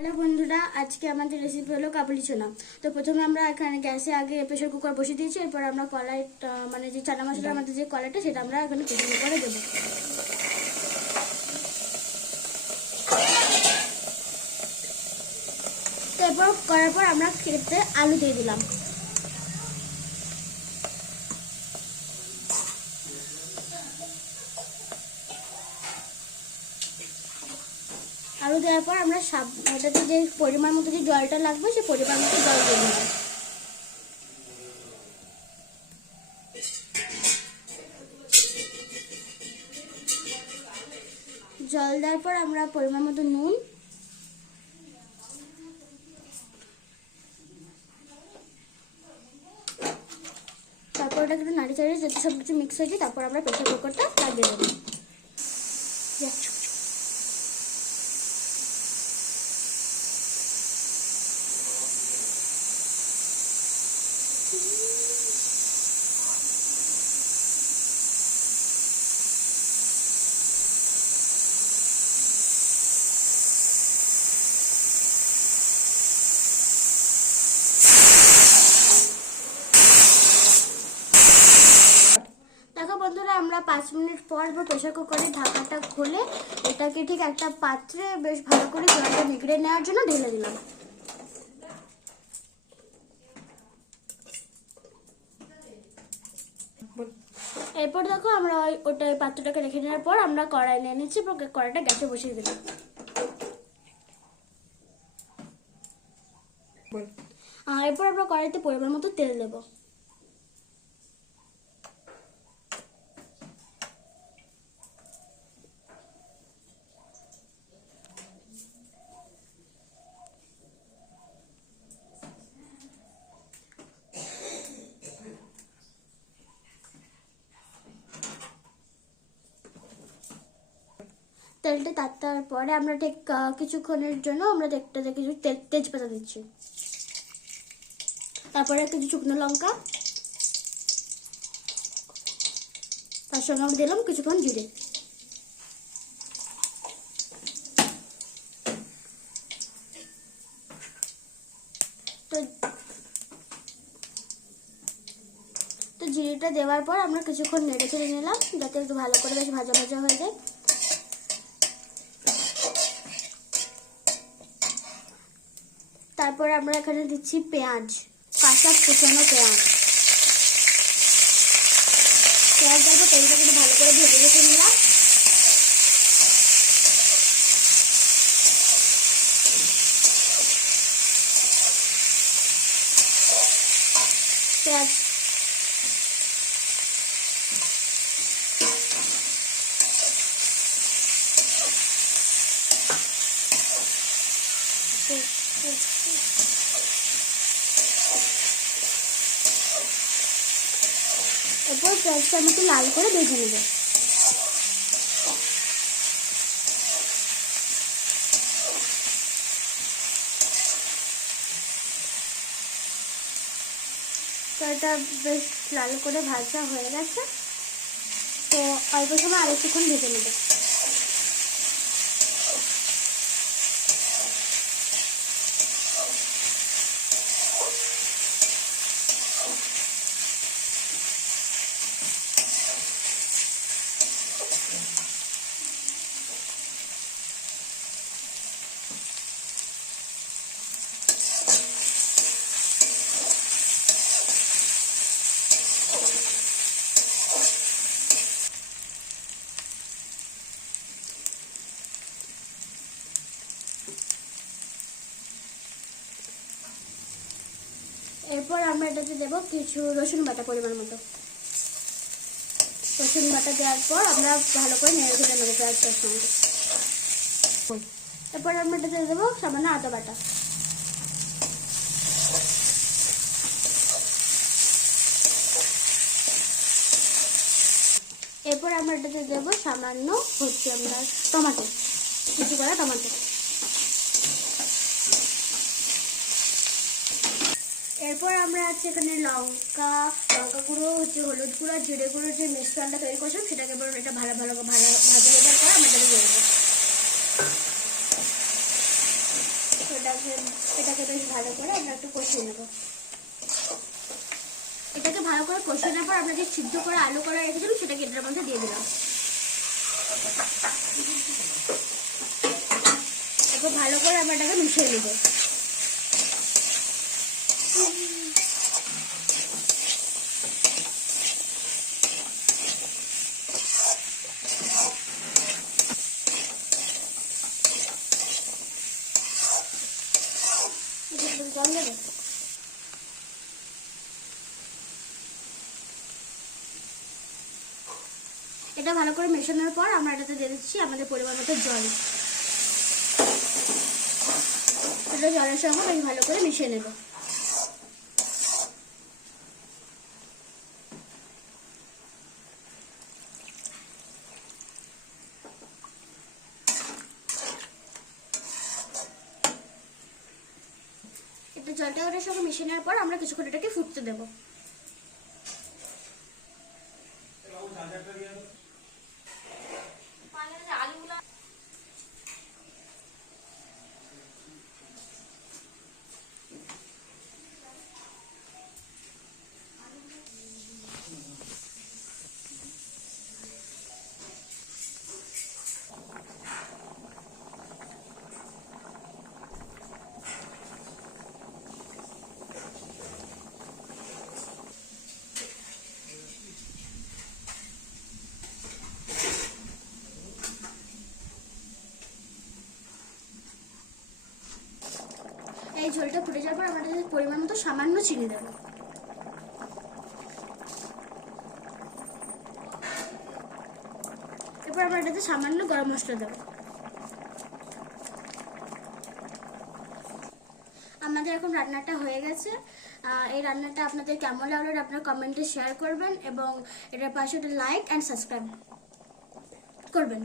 Hello বন্ধুরা, আজকে আমাদের রেসিপি হলো কাবুলি ছোলা। তো প্রথমে আমরা এখানে গ্যাসে আগে প্রেসার কুকার বসিয়ে দিয়েছি। এরপর আমরা কড়াইটা মানে যে চানা মশলা আমাদের যে কড়াইটা সেটা আমরা এখানে প্রেসার কুকারে দেবো। তো এরপর করার পর আমরা খেতে আলু দিয়ে দিলাম। আলু দেওয়ার পর আমরা এটাতে যে পরিমাণ মতো যে জলটা লাগবে সেই পরিমাণ মতো জল দিয়ে দিলাম। জল দেওয়ার পর আমরা পরিমাণ মতো নুন, তারপর ওটা একটু নাড়ি চাড়িয়ে যাতে সব কিছু মিক্স হয়ে যায়। তারপর আমরা প্রেসার কুকারটা লাগিয়ে দেবো। দেখো বন্ধুরা, আমরা 5 মিনিট পর প্রেসার কুকারের ঢাকাটা খুলে এটাকে ঠিক একটা পাত্রে বেশ ভালো করে জলটা নিগড়ে নেওয়ার জন্য ঢেলে দিলাম। এরপর দেখো আমরা ওটা পাত্রটাকে রেখে নেওয়ার পর আমরা কড়াই নিয়ে নিচ্ছি। কড়াইটা গ্যাসে বসিয়ে দিলাম। এরপর আমরা কড়াইতে পরিমাণ মতো তেল দেবো। তেলটা তাতার পরে আমরা ঠিক কিছুক্ষণের জন্য আমরা একটাতে কিছু তেজপাতা দিচ্ছি। তারপরে কিছু শুকনো লঙ্কা, তার সঙ্গে আমরা দিলাম কিছুক্ষণ জিরে। তো জিরেটা দেওয়ার পর আমরা কিছুক্ষণ নেড়ে চেড়ে নিলাম যাতে একটু ভালো করে বেশ ভাজা ভাজা হয়ে যায়। তারপরে আমরা এখানে দিচ্ছি পেঁয়াজ, কাঁচা কুচানো পেঁয়াজ। দেওয়ার পর তেলটাকে একটু ভালো করে ভেজে ভেজে নিলাম। পেঁয়াজ এরপর পেঁয়াজটা আমি একটু লাল করে ভেজে নেব। তো এটা বেশ লাল করে ভাজা হয়ে গেছে। তো অল্প সময় আর একটুক্ষণ ভেজে নেব। এরপর আমরা এটাতে দেবো কিছু রসুন বাটা পরিমাণ মতো। রসুন বাটা দেওয়ার পর আমরা ভালো করে নেড়ে চেড়ে নেবো পেঁয়াজটার সঙ্গে। এরপর আমরা এটাতে দেবো সামান্য আদা বাটা। এরপর আমরা এটাতে দেবো সামান্য আমরা টমেটো, কিছু করা টমেটো। এরপর আমরা আছে এখানে লঙ্কা গুঁড়ো, হলুদ গুঁড়ো, জিরে গুঁড়ো যে মিশ্রণটা তৈরি করছিলাম সেটাকে এটা ভালো ভাজা হবার পর আমরা এটাকে দিয়ে দেবো। এটাকে বেশ ভালো করে আমরা একটু কষিয়ে নেব। এটাকে ভালো করে কষিয়ে নেওয়ার পর আমরা যে সিদ্ধ করে আলু করে রেখেছিলাম সেটাকে এটার মধ্যে দিয়ে দিলাম। এরপর ভালো করে আমরা এটাকে মিশিয়ে নেব। জল দেবে। এটা ভালো করে মেশানোর পর আমরা এটাতে দিয়ে দিচ্ছি আমাদের পরিমাণ মতো জল। এটা জলের সঙ্গে বেশ ভালো করে মিশিয়ে নেব। এটা জলটা ওটার সঙ্গে মিশিয়ে নেওয়ার পর আমরা কিছুক্ষণ এটাকে ফুটতে দেবো। এই ঝোলটা ফুটে যাওয়ার পর আমরা পরিমাণ মতো সামান্য চিনি দেবো। এরপর আমরা এটাতে সামান্য গরম মশলা দেবো। আমাদের এখন রান্নাটা হয়ে গেছে। এই রান্নাটা আপনাদের কেমন লাগলো আপনারা কমেন্টে শেয়ার করবেন এবং এটার পাশে একটা লাইক অ্যান্ড সাবস্ক্রাইব করবেন।